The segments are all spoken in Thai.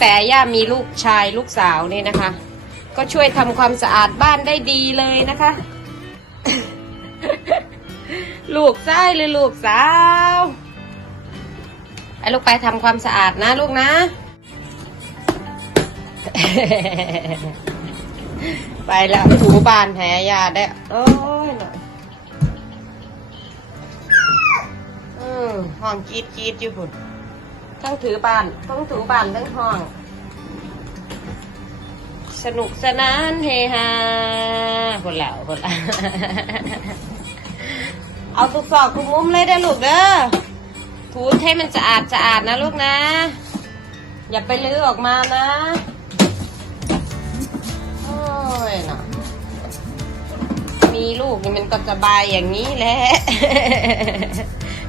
แต่ย่ามีลูกชายลูกสาวเนี่ยนะคะ ก็ช่วยทำความสะอาดบ้านได้ดีเลยนะคะ ลูกชายหรือลูกสาวไอ้ลูกไปทำความสะอาดนะลูกนะ ไปแล้วถูบ้านแหยาได้โอ้ยหน่อยอืมห้องกรีดกรีดอยู่พุ่น ทั้งถือบ้านทั้งถูบ้านทั้งห้อง สนุกสนานเฮฮาคนแล้วคนละเอาทุกซอกทุกมุมเลยได้อลูกเด้อถูให้มันสะอาดสะอาดนะลูกนะ อย่าไปลื้อออกมานะโอ้ยเนาะมีลูกนี่มันก็สบายอย่างนี้แหละ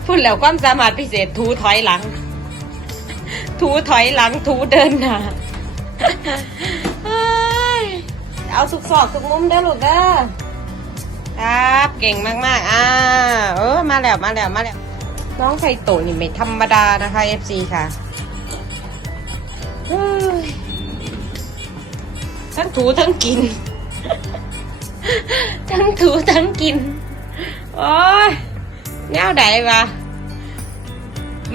พูดแล้วความสามารถพิเศษถูถอยหลัง ถูถอยหลังถูเดินหน้าเอาสุกซอกสุกมุมเด้อลูกเด้อครับเก่งมากๆอ่าเออมาแล้วมาแล้วมาแล้วน้องไข่โตนี่ไม่ธรรมดานะคะ FC ค่ะทั้งถูทั้งกิน ทั้งถูทั้งกิน โอ้ยแนวใดวะ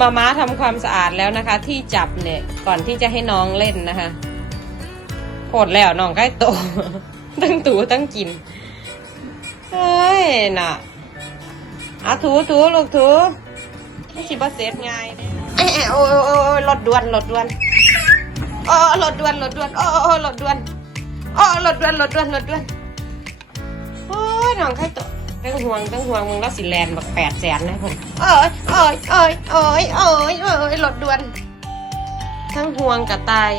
มาม้าทำความสะอาดแล้วนะคะ ที่จับเนี่ยก่อนที่จะให้น้องเล่นนะคะโคตรแล้วน้องใกล้โตทั้งถูทั้งกินเฮ้ยน่ะอาถูถูลูกถูไม่คิดว่าเซฟง่ายเด้เอ้ยโอ้ยโอ้ยโอ้รถด่วนรถด่วนโอ้รถด่วนรถด่วนโอ้โอ้รถด่วนโอ้รถด่วนรถด่วนรถด่วนโอ้ยน้องใครตัว ตั้งห่วงตั้งห่วงมึงแล้วสิแลนบักแปดแสนนะผมเอ้ยเอ้ยเอ้ยเอ้ยเอ้ยเอ้ยรถด่วน ทั้งห่วงกับตาย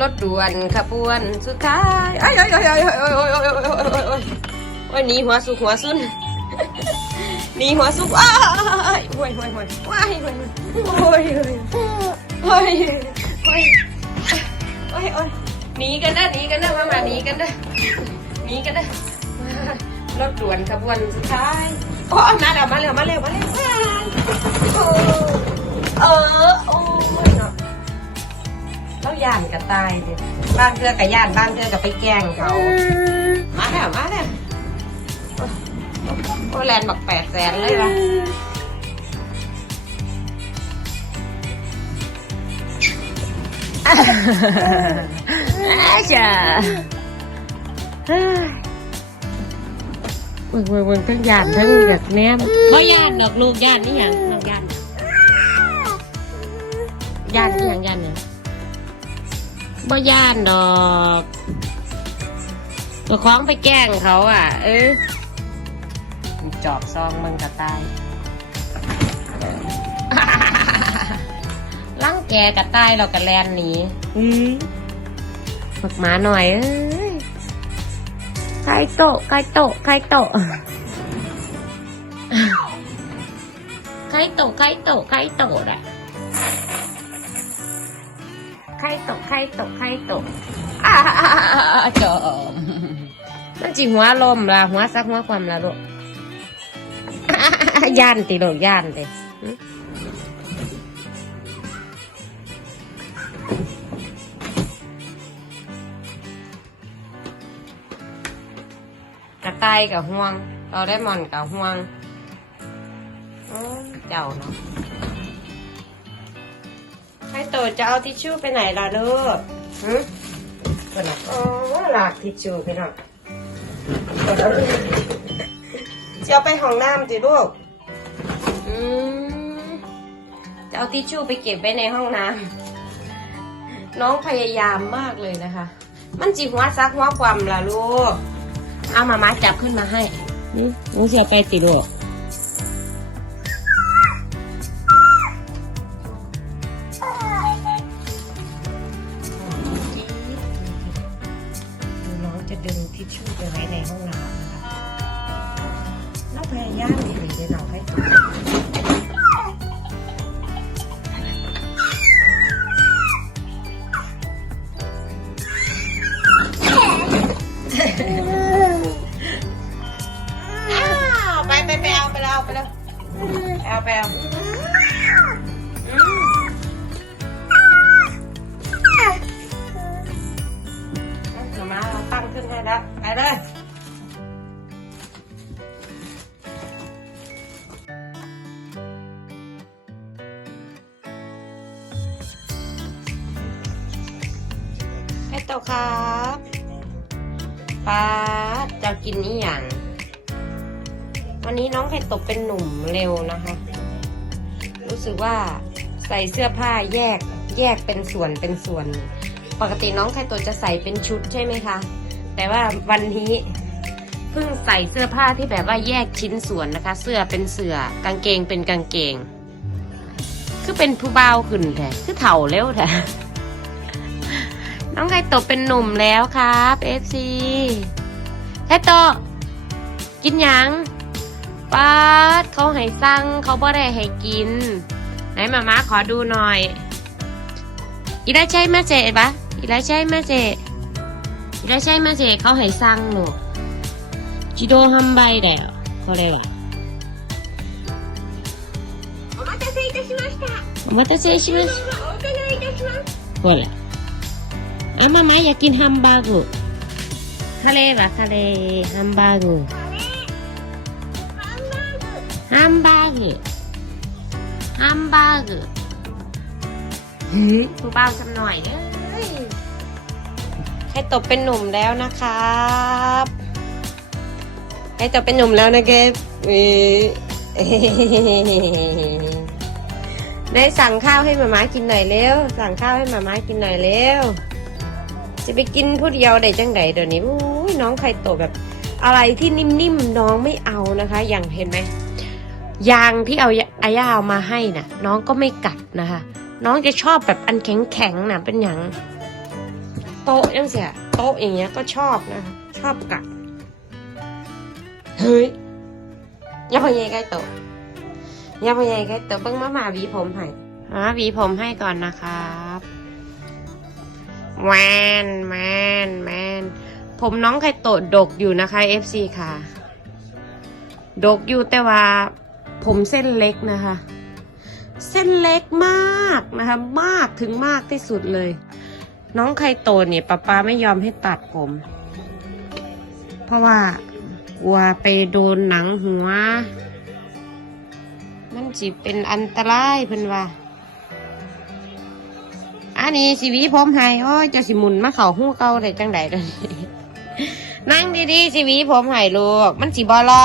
รถด่วนขบวนสุดท้ายไอ้ไอ้ไอ้ไอ้ไอ้ไอ้ไอ้ไอ้ไอ้ไอ้ไอ้ไอ้หนีหัวสุกหัวซุนหนีหัวสุกอ้ายห่วยห่วยห่วยว้ายห่วยห่วยห่วยห่วยห่วยห่วยห่วยหนีกันนะหนีกันนะมามาหนีกันนะห นี้กันนะรถด่วนขบวนสุดท้ายโอ้มาแล้วมาแล้วมาแล้วมาแล้วเออโอ้ยเนาะเราย่านกับตายดิบ้านเพื่อกับย่านบ้านเพื่อกับไปแกล้งเขามาแล้วมาแล้วโอ้แลนด์บักแปดแสนเลยวะอาจ้ะ เบิ่งเบิ่งเบิ่งทั้งย่านทั้งแบบแนมบ่ย่านดอกลูกย่านนี่หยังน้องย่านย่านนี่หยังย่านเนี่ยบ่ย่านดอกตัวคล้องไปแกล้งเขาอะ เออจอบซองมึงกระตายลังแกกระตายเรากระแลนหนีอืมฝึกหมาหน่อยเอ้ย ไข่โตะไข่โตะไข่โตะไข่โตะไข่โตะไข่โตะอะไข่ตกไข่ตกไข่ตกอ้าจอมมันจิหัวลมละหัวซักหัวความละลูกย่านติโลกย่านเลย ต่ายกับห่วง เราได้หมอนกับห่วงอื้อเจ้าเนาะให้โตจะเอาทิชชู่ไปไหนล่ะลูกฮึก่อนนะโอ้หลากทิชชู่พี่น้องก่อนเอาลูกจะเอาไปห้องน้ำจิลูกอืมจะเอาทิชชู่ไปเก็บไว้ในห้องน้ำน้องพยายามมากเลยนะคะ มันจีหัวซักหัวความล่ะลูก เอามามาจับขึ้นมาให้นี่หนูเสียไปติลูกน้องจะดึงทิชชู่ไปไว้ในห้องน้ำนะคะแล้วพยายามดีๆเลยเราให้ จะกินนี่อย่าง วันนี้น้องไข่ตกเป็นหนุ่มเร็วนะคะ รู้สึกว่าใส่เสื้อผ้าแยกแยกเป็นส่วนเป็นส่วน ปกติน้องไข่ตกจะใส่เป็นชุดใช่ไหมคะ แต่ว่าวันนี้เพิ่งใส่เสื้อผ้าที่แบบว่าแยกชิ้นส่วนนะคะ เสื้อเป็นเสื้อกางเกงเป็นกางเกง คือเป็นผู้เบาขึ้นแท้คือเถ่าเร็วแท้ น้องไข่ตกเป็นหนุ่มแล้วครับเอฟซีไข่ตกกินหยัง ป้าดเขาให้สั่งเขาบ่ได้ให้กิน ไหนมาม่าขอดูหน่อยอีได้ใช่มาเจปะอีได้ใช่มาเจอีได้ใช่มาเจเขาให้สั่งหนูจิโดฮัมไบเดะเขาเลยว่า お待たせいたしました。お待たせしましどうぞお伺いいたします。ほら เอามาไหมอยากกินแฮมเบอร์เกอร์ทะเลวะทะเลแฮมเบอร์เกอร์แฮมเบอร์เกอร์แฮมเบอร์เกอร์เบาสักหน่อยเด้ให้ตบเป็นหนุ่มแล้วนะครับให้ตบเป็นหนุ่มแล้วนะเรับได้สั่งข้าวให้หมาม้ากินหน่อยเร็ว สั่งข้าวให้หมาม้ากินหน่อยเร็ว จะไปกินผู้เดียวได้จังไดเดี๋ยวนี้อุ้ยน้องไข่โตแบบ อะไรที่นิ่มๆน้องไม่เอานะคะ อย่างเห็นไหมยางที่เอาอาย่าเอามาให้น่ะ น้องก็ไม่กัดนะคะ น้องจะชอบแบบอันแข็งๆนะเป็นอย่างโต๊ะยังเสียโต๊ะอย่างเงี้ยก็ชอบนะคะ ชอบกัดเฮ้ยย่าพยายใกล้โต๊ะย่าพยายใกล้โต๊ะเบิ้งมาหมาวีผมให้มาหวีผมให้ก่อนนะครับ แมนแมนแมนผมน้องไข่โตะดกอยู่นะคะ FC ค่ะ ดกอยู่แต่ว่า ผมเส้นเล็กนะคะ เส้นเล็กมากนะคะ มากถึงมากที่สุดเลย น้องไคโตเนี่ยป้าป้าไม่ยอมให้ตัดผม เพราะว่ากลัวไปโดนหนังหัว มันจิเป็นอันตรายเพิ่นว่า อันนี้สีวีผมให้โอ้ยเจะสิมุนมาเข่าหู้เก่าเลยจังใดเลยนั่งดีๆสีวีผมให้ลูก มันสีบอลอ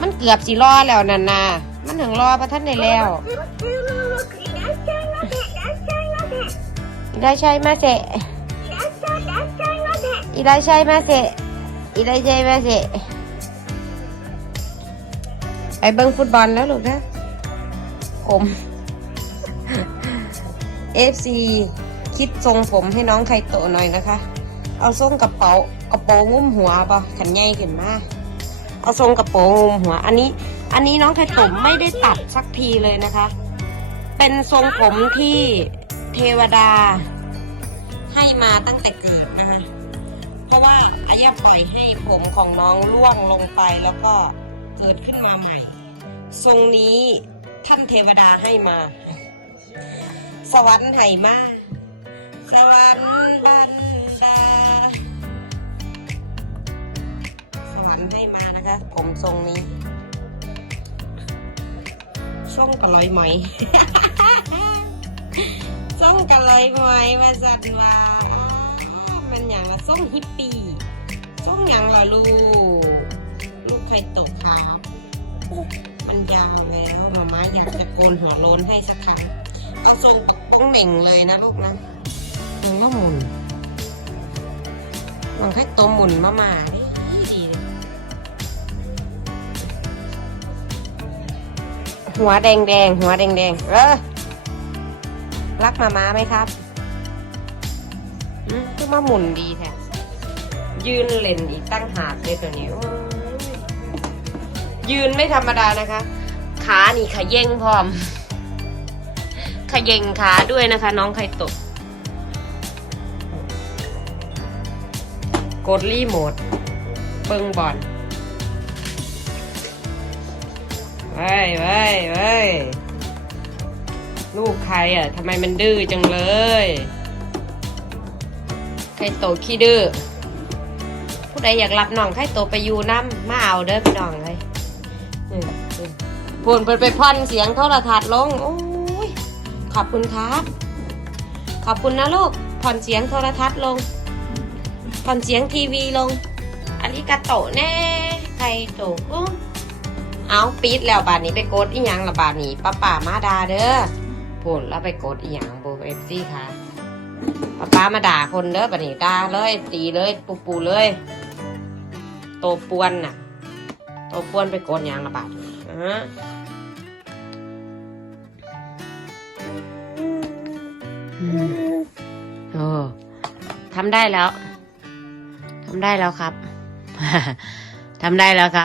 มันเกือบสีรอแล้วนั่นนะมันถึงรอพระท่านได้แล้วได้ใช่มาเสะอีได้ใช่มาเสะอีได้ใช่มาเสะไปเบิ้งฟุตบอลแล้วลูกนะผม เอฟซีคิดทรงผมให้น้องไคโตหน่อยนะคะ เอาทรงกระเป๋ากระโปรงงุ้มหัวปะขันใหญ่ขึ้นมาเอาทรงกระโปรงงุ้มหัว อันนี้ อันนี้น้องไคโตไม่ได้ตัดสักทีเลยนะคะ เป็นทรงผมที่เทวดา ให้มาตั้งแต่เกิดนะคะเพราะว่าอาย่าปล่อยให้ผมของน้องร่วงลงไปแล้วก็เกิดขึ้นมาใหม่ ทรงนี้ท่านเทวดาให้มา สวรรค์ให้มาสวรรค์บันดาสวรรค์ให้มานะคะ ผมทรงนี้ ช่วงกะลอยไหมส่งกันเลยไหมมาสัตว์ว่ามันอย่างละส่งฮิปปี้ส่งอย่างละลูกลูกใครตกขาวมันยาวแล้วมาม่าอยากจะโกนหัวโลนให้สักครั้ง เอาทรงต้องเหม่งเลยนะลูกนะมุนก็หมุนลองให้ตัวหมุนมามาหัวแดงแดงหัวแดงแดงเออรักมาม้าไหมครับอืมคือมาหมุนดีแท้ยืนเล่นอีกตั้งหากเลยตัวนี้โอ้ยยืนไม่ธรรมดานะคะ ขานี่ขย่งพร้อม ขย่งขาด้วยนะคะ น้องไข่ตก กดรีโมทเบิงบอลเว้ยเว้ยเว้ยลูกใครอะทำไมมันดื้อจังเลยใครโตขี้ดื้อ ผู้ใดอยากรับน้องไข่โตไปอยู่น้ำมาเอาเด้อพี่น้องเลยพูนเปิดไปพ่อนเสียงโทรทัศน์ลง โอ้ ขอบคุณครับ ขอบคุณนะลูก ผ่อนเสียงโทรทัศน์ลง ผ่อนเสียงทีวีลงอาริกาโตแน่ไข่โตะอุ๊ยเอาปิดแล้วบาทนี้ไปกดอีหยังละบาทนี้ป้าป่ามาดาเด้อพูนแล้วไปกดอีหยังโบเอฟซี่ค่ะป้าป้ามาด่าคนเด้อบัดนี้ด่าเลยตีเลยปูปูเลย โตปวนน่ะ โตปวนไปโกนยางระบาดฮ โอ้ทำได้แล้วทำได้แล้วครับทำได้แล้วครับ